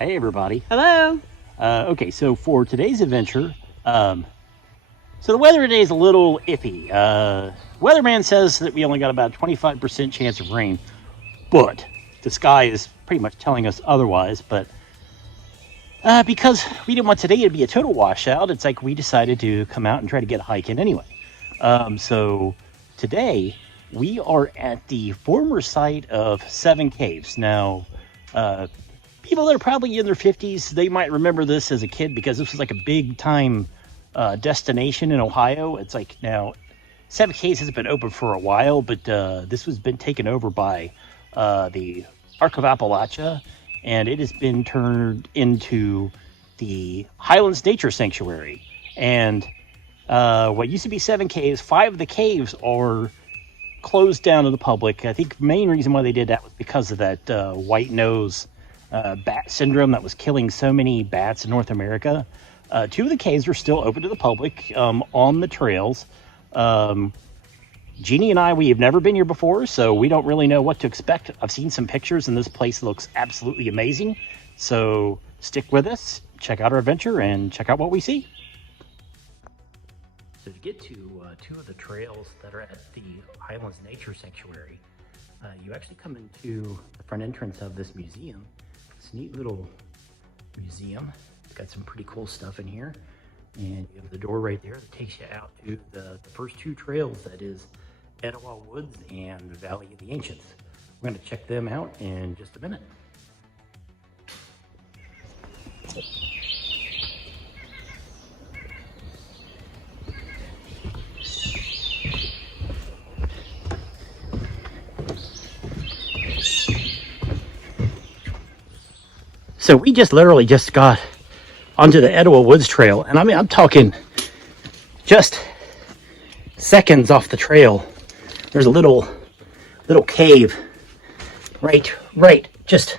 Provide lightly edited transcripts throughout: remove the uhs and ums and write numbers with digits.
Hey everybody. Hello. Okay, so for today's adventure, so the weather today is a little iffy. Weatherman says that we only got about a 25% chance of rain, but the sky is pretty much telling us otherwise. But because we didn't want today to be a total washout, it's like we decided to come out and try to get a hike in anyway. So today we are at the former site of 7 Caves. Now, people that are probably in their 50s, they might remember this as a kid because this was like a big time destination in Ohio. It's like now 7 Caves has been open for a while, but this has been taken over by the Arc of Appalachia, and it has been turned into the Highlands Nature Sanctuary. And what used to be 7 caves, 5 of the caves are closed down to the public. I think the main reason why they did that was because of that white nose bat syndrome that was killing so many bats in North America. 2 of the caves are still open to the public on the trails. Jeannie and I, we have never been here before, so we don't really know what to expect. I've seen some pictures, and this place looks absolutely amazing. So stick with us, check out our adventure, and check out what we see. So to get to 2 of the trails that are at the Highlands Nature Sanctuary, you actually come into the front entrance of this museum. This neat little museum. It's got some pretty cool stuff in here. And you have the door right there that takes you out to the first 2 trails, that is Etowah Woods and Valley of the Ancients. We're going to check them out in just a minute. So we literally just got onto the Etowah Woods Trail, and I mean, I'm talking just seconds off the trail. There's a little cave right, just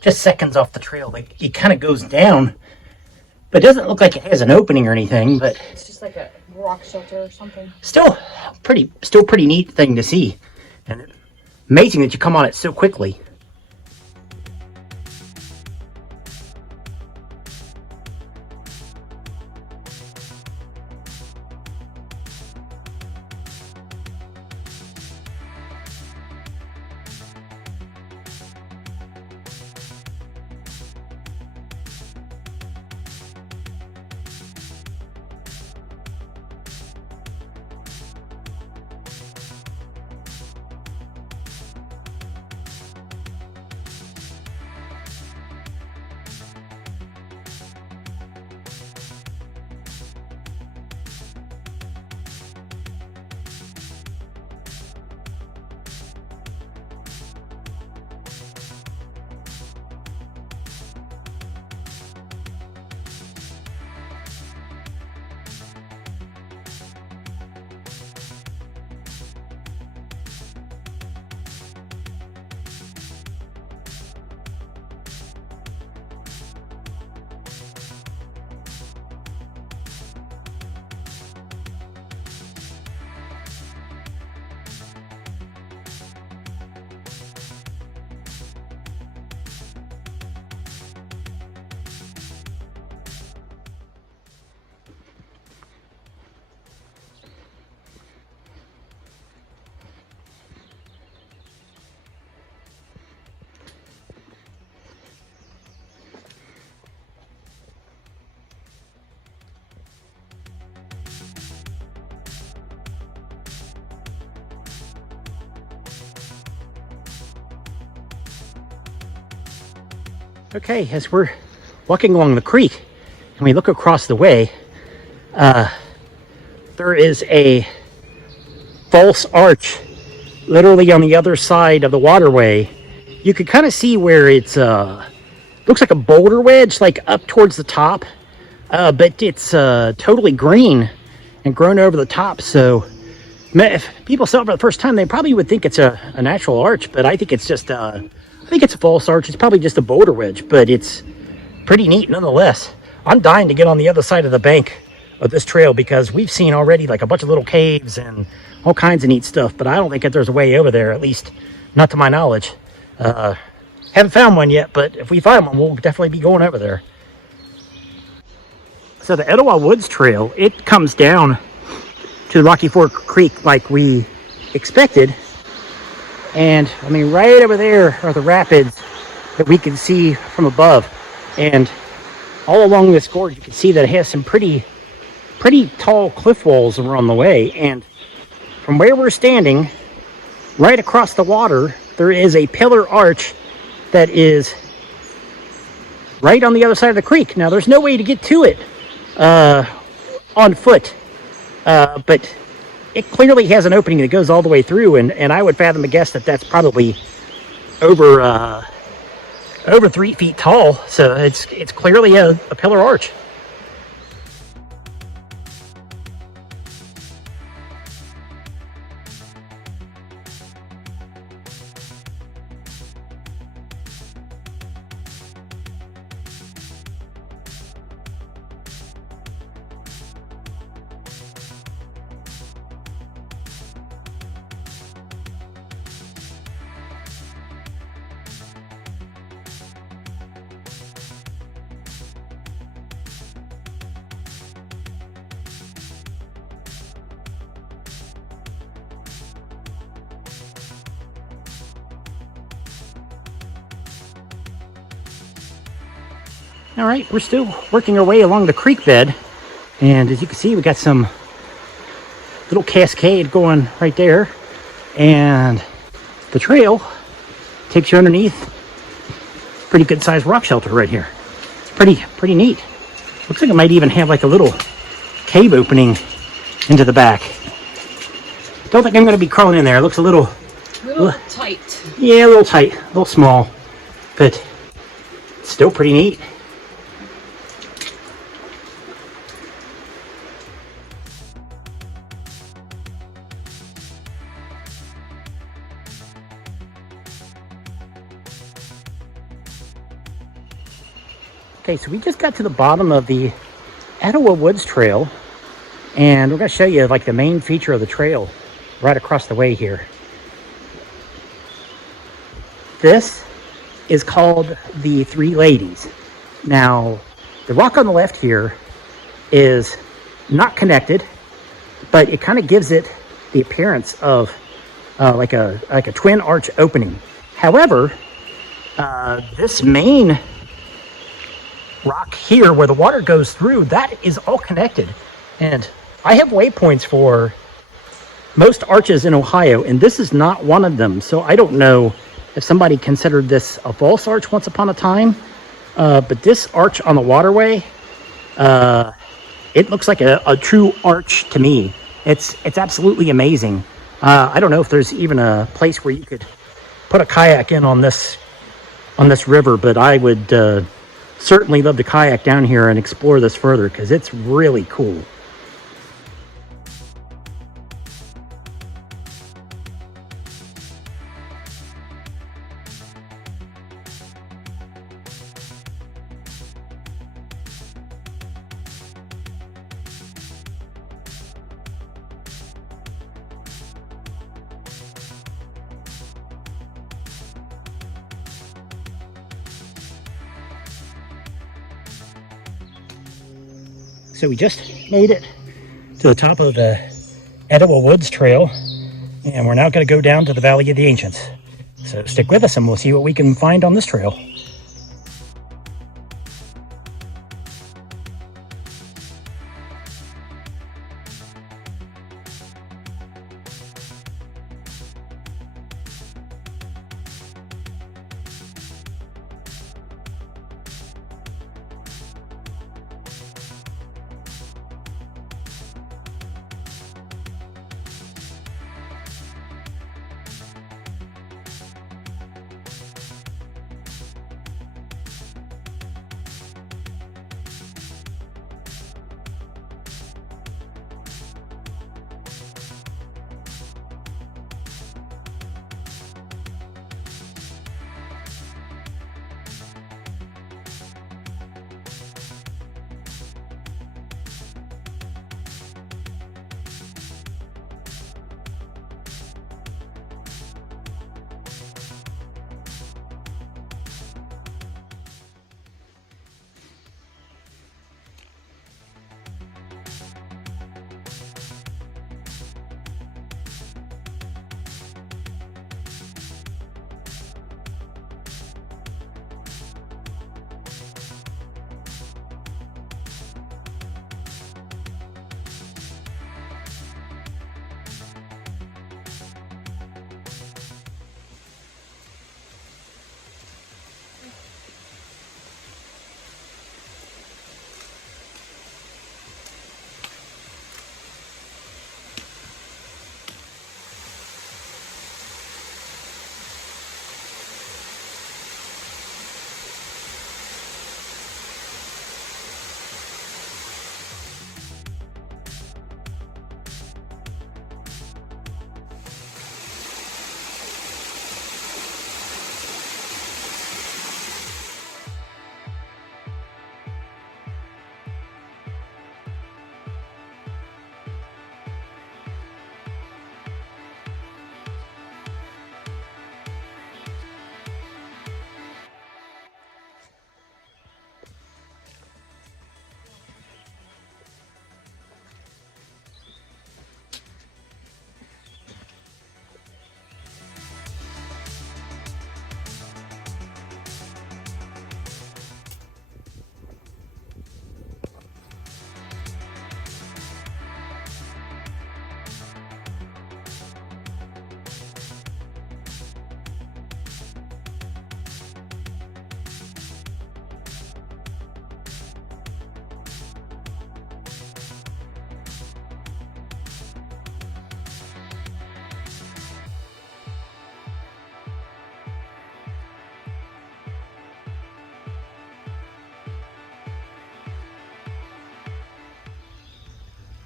seconds off the trail. Like, it kind of goes down, but it doesn't look like it has an opening or anything. But It's just like a rock shelter or something. Still pretty neat thing to see, and amazing that you come on it so quickly. Okay, as we're walking along the creek and we look across the way, there is a false arch literally on the other side of the waterway. You could kind of see where it's looks like a boulder wedge, like up towards the top, but it's totally green and grown over the top. So if people saw it for the first time, they probably would think it's a natural arch, but I think it's just I think it's a false arch. It's probably just a boulder wedge, but it's pretty neat nonetheless. I'm dying to get on the other side of the bank of this trail because we've seen already like a bunch of little caves and all kinds of neat stuff, but I don't think that there's a way over there, at least not to my knowledge. Haven't found one yet, but if we find one, we'll definitely be going over there. So the Etowah Woods Trail, it comes down to Rocky Fork Creek like we expected. And I mean, right over there are the rapids that we can see from above. And all along this gorge, you can see that it has some pretty tall cliff walls around the way. And from where we're standing, right across the water, there is a pillar arch that is right on the other side of the creek. Now, there's no way to get to it on foot, but it clearly has an opening that goes all the way through, and I would fathom a guess that that's probably over 3 feet tall. So it's clearly a pillar arch. All right, we're still working our way along the creek bed, and as you can see, we got some little cascade going right there, and the trail takes you underneath pretty good sized rock shelter right here. It's pretty neat. Looks like it might even have like a little cave opening into the back. Don't think I'm going to be crawling in there. It looks a little tight. Yeah, a little tight, a little small, but still pretty neat. Okay, so we just got to the bottom of the Etowah Woods Trail, and we're going to show you like the main feature of the trail right across the way here. This is called the Three Ladies. Now, the rock on the left here is not connected, but it kind of gives it the appearance of like a twin arch opening. However, this main rock here where the water goes through, that is all connected. And I have waypoints for most arches in Ohio, and this is not one of them. So I don't know if somebody considered this a false arch once upon a time, but this arch on the waterway, it looks like a true arch to me. It's absolutely amazing. I don't know if there's even a place where you could put a kayak in on this river, but I would certainly love to kayak down here and explore this further because it's really cool. So we just made it to the top of the Etowah Woods Trail, and we're now going to go down to the Valley of the Ancients. So stick with us and we'll see what we can find on this trail.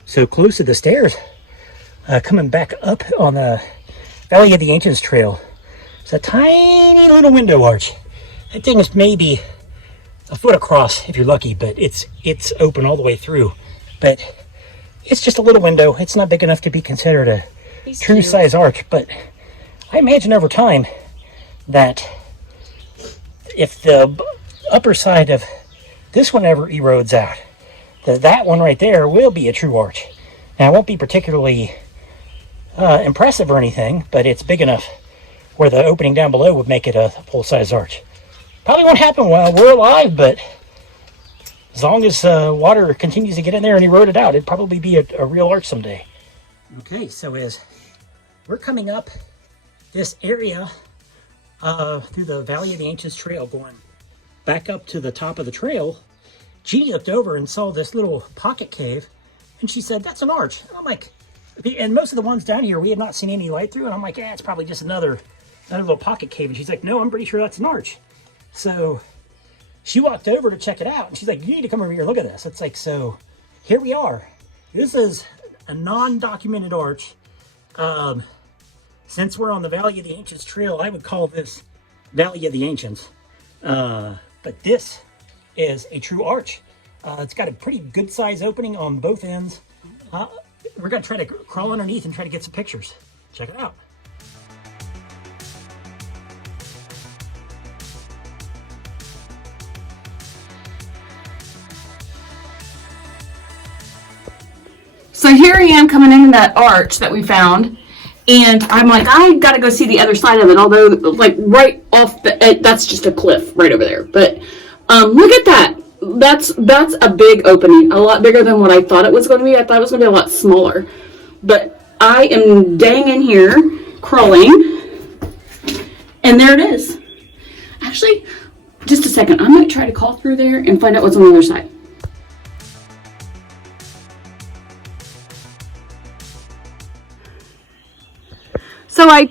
So close to the stairs, coming back up on the Valley of the Ancients trail. It's a tiny little window arch. That thing is maybe a foot across if you're lucky, but it's open all the way through. But it's just a little window. It's not big enough to be considered a true size arch, but I imagine over time that if the upper side of this one ever erodes out, that one right there will be a true arch. Now, it won't be particularly impressive or anything, but it's big enough where the opening down below would make it a full-size arch. Probably won't happen while we're alive, but as long as water continues to get in there and erode it out, it'd probably be a real arch someday. Okay, so as we're coming up this area through the Valley of the Ancients trail, going back up to the top of the trail, Jeannie looked over and saw this little pocket cave, and she said, "That's an arch." I'm like, and most of the ones down here we have not seen any light through, and I'm like, "Yeah, it's probably just another little pocket cave." And she's like, "No, I'm pretty sure that's an arch." So she walked over to check it out, and she's like, "You need to come over here and look at this." It's like, so here we are. This is a non-documented arch. Since we're on the Valley of the Ancients trail, I would call this Valley of the Ancients. But this is a true arch. It's got a pretty good size opening on both ends. We're gonna try to crawl underneath and try to get some pictures. Check it out. So here I am coming into that arch that we found, and I'm like, I gotta go see the other side of it, although like right off the, that's just a cliff right over there. But look at that. That's a big opening, a lot bigger than what I thought it was going to be. I thought it was going to be a lot smaller. But I am dang in here crawling, and there it is. Actually, just a second. I might try to crawl through there and find out what's on the other side. So I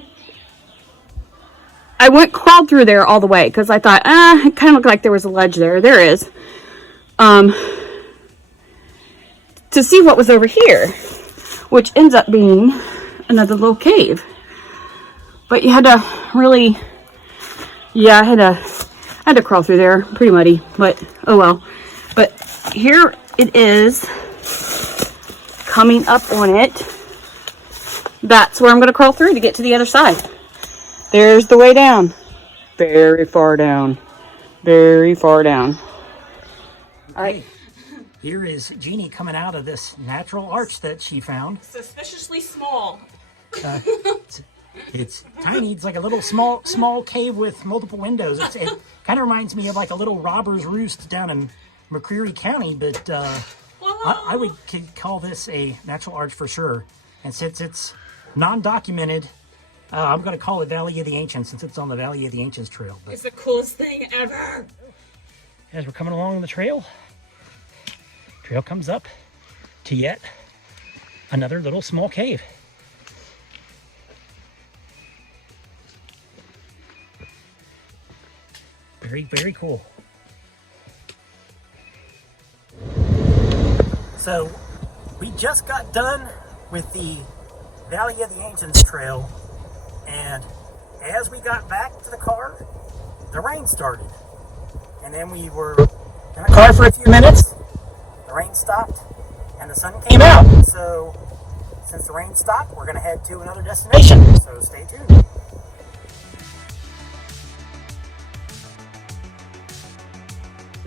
crawled through there all the way because I thought, it kind of looked like there was a ledge there. There is. To see what was over here, which ends up being another little cave. But you had to really, yeah, I had to crawl through there. Pretty muddy, but oh well. But here it is, coming up on it. That's where I'm going to crawl through to get to the other side. There's the way down. Very far down. Very far down. All right. Here is Jeannie coming out of this natural arch that she found. Suspiciously small. It's tiny. It's like a little small cave with multiple windows. It kind of reminds me of like a little robber's roost down in McCreary County, but I would call this a natural arch for sure. And since it's non-documented, I'm going to call it Valley of the Ancients since it's on the Valley of the Ancients trail. But it's the coolest thing ever. as we're coming along the trail comes up to yet another little small cave. Very, very cool. So we just got done with the Valley of the Ancients trail, and as we got back to the car, the rain started. And then we were in the car for a few minutes, the rain stopped, and the sun came out. So since the rain stopped, we're going to head to another destination. So stay tuned.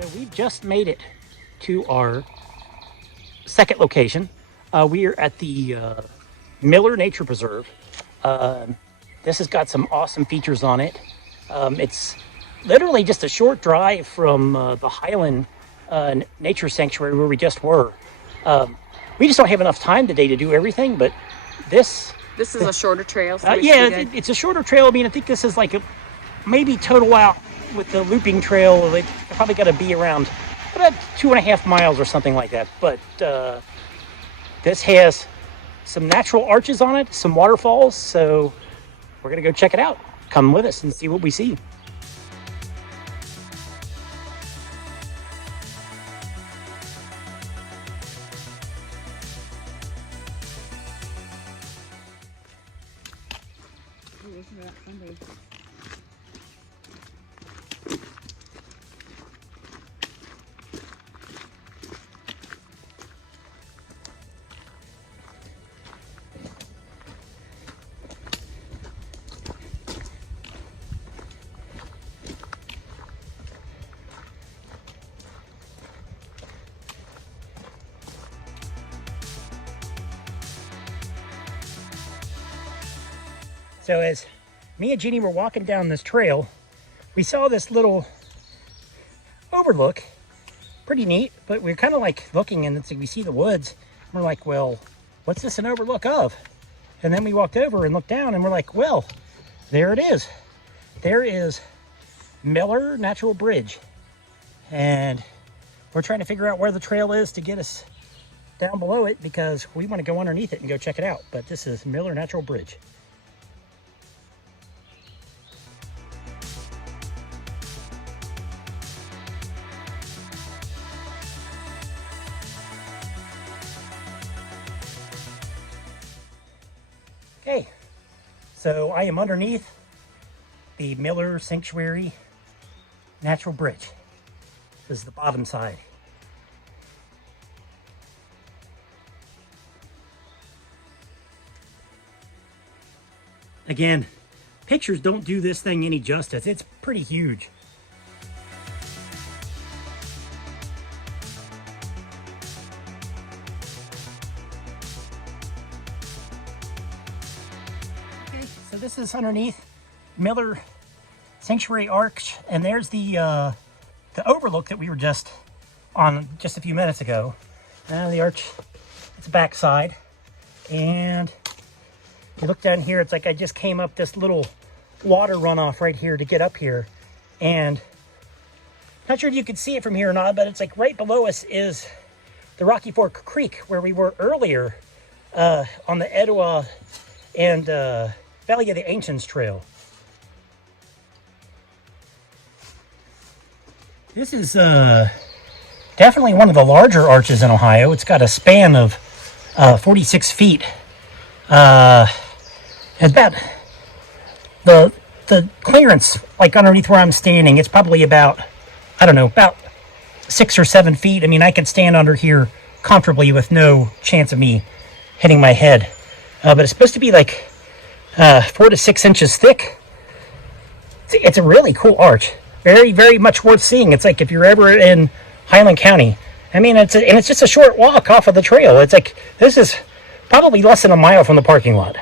So we've just made it to our second location. We are at the Miller Nature Preserve. This has got some awesome features on it. It's literally just a short drive from the Highland Nature Sanctuary where we just were. We just don't have enough time today to do everything, but this is a shorter trail. So yeah, it's a shorter trail. I mean, I think this is like maybe total out with the looping trail. They probably got to be around about 2.5 miles or something like that. But this has some natural arches on it, some waterfalls. So we're gonna go check it out. Come with us and see what we see. So as me and Jeannie were walking down this trail, we saw this little overlook. Pretty neat, but we're kind of like looking and we see the woods. We're like, well, what's this an overlook of? And then we walked over and looked down and we're like, well, there it is. There is Miller Natural Bridge. And we're trying to figure out where the trail is to get us down below it because we want to go underneath it and go check it out. But this is Miller Natural Bridge. Okay, so I am underneath the Miller Sanctuary Natural Bridge. This is the bottom side. Again, pictures don't do this thing any justice. It's pretty huge. So this is underneath Miller Sanctuary Arch, and there's the overlook that we were just on just a few minutes ago. Now the arch, it's back side, and you look down here, it's like I just came up this little water runoff right here to get up here, and not sure if you can see it from here or not, but it's like right below us is the Rocky Fork Creek where we were earlier on the Etowah and Valley of the Ancients Trail. This is definitely one of the larger arches in Ohio. It's got a span of 46 feet. It's about the clearance, like underneath where I'm standing, it's probably about, I don't know, about 6 or 7 feet. I mean, I could stand under here comfortably with no chance of me hitting my head. But it's supposed to be like 4 to 6 inches thick. It's a really cool arch. Very, very much worth seeing. It's like if you're ever in Highland County. I mean, and it's just a short walk off of the trail. It's like, this is probably less than a mile from the parking lot.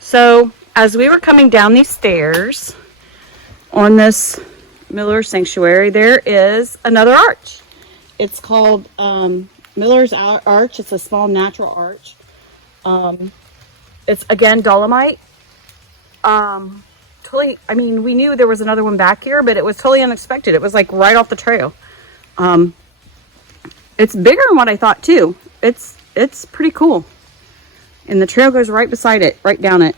So as we were coming down these stairs on this Miller Sanctuary, there is another arch. It's called Miller's Arch. It's a small natural arch. It's again dolomite. Totally. I mean, we knew there was another one back here, but it was totally unexpected. It was like right off the trail. It's bigger than what I thought too. It's pretty cool. And the trail goes right beside it, right down it.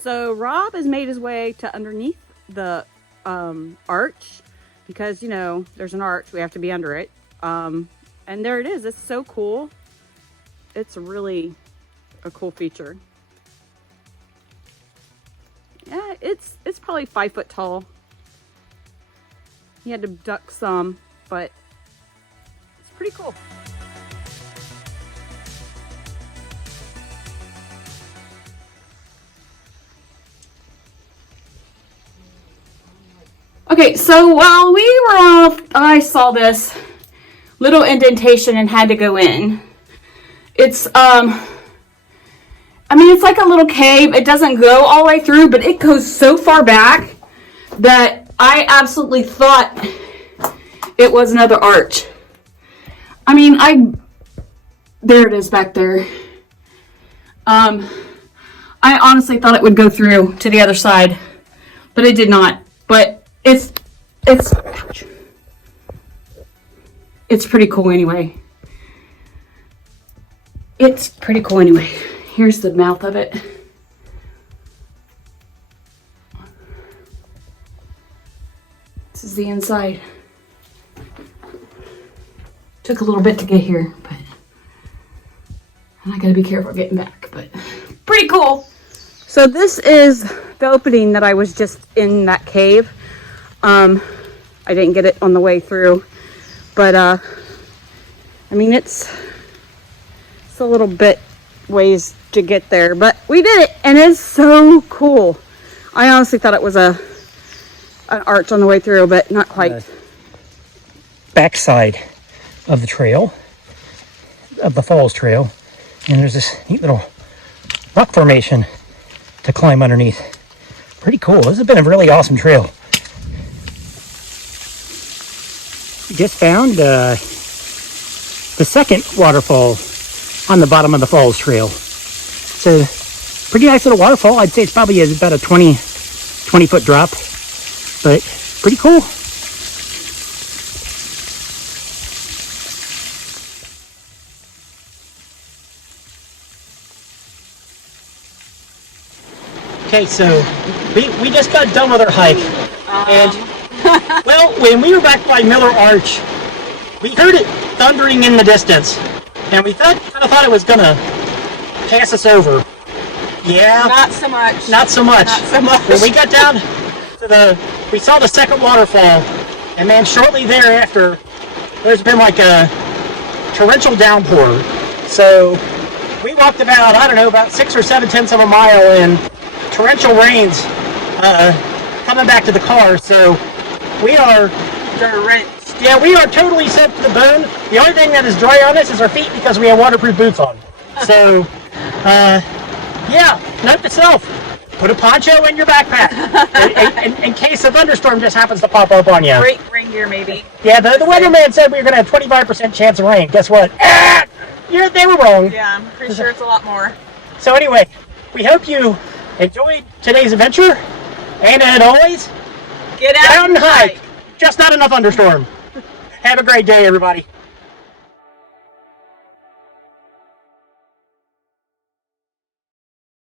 So Rob has made his way to underneath the arch because, you know, there's an arch. We have to be under it. And there it is. It's so cool. It's really a cool feature. Yeah, it's probably 5 foot tall. He had to duck some, but pretty cool. Okay, so while we were off, I saw this little indentation and had to go in. It's, I I mean, it's like a little cave. It doesn't go all the way through, but it goes so far back that I absolutely thought it was another arch. I mean, there it is back there. I honestly thought it would go through to the other side, but it did not. But it's pretty cool anyway. It's pretty cool anyway. Here's the mouth of it. This is the inside. Took a little bit to get here, but and I gotta be careful getting back, but pretty cool. So this is the opening that I was just in that cave. I didn't get it on the way through, but I mean it's a little bit ways to get there, but we did it, and it's so cool. I honestly thought it was an arch on the way through, but not quite. Backside of the trail, of the falls trail, and there's this neat little rock formation to climb underneath. Pretty cool. This has been a really awesome trail. We just found the second waterfall on the bottom of the falls trail. It's a pretty nice little waterfall. I'd say it's probably about a 20 foot drop, but pretty cool. Okay, so we just got done with our hike, and well, when we were back by Miller Arch, we heard it thundering in the distance, and we kind of thought it was gonna pass us over. Yeah. Not so much. Not so much. Not so much. When we got down to we saw the second waterfall, and then shortly thereafter, there's been like a torrential downpour. So we walked about, I don't know, about 6 or 7 tenths of a mile in torrential rains coming back to the car. So we are drenched. Yeah, we are totally soaked to the bone. The only thing that is dry on us is our feet because we have waterproof boots on. So, yeah, note to self, put a poncho in your backpack in case a thunderstorm just happens to pop up on you. Great rain gear, maybe. Yeah, the weatherman said we were going to have 25% chance of rain. Guess what? They were wrong. Yeah, I'm pretty sure it's a lot more. So anyway, we hope you enjoyed today's adventure. And as always, Get out and hike. Just not enough thunderstorm. Have a great day, everybody.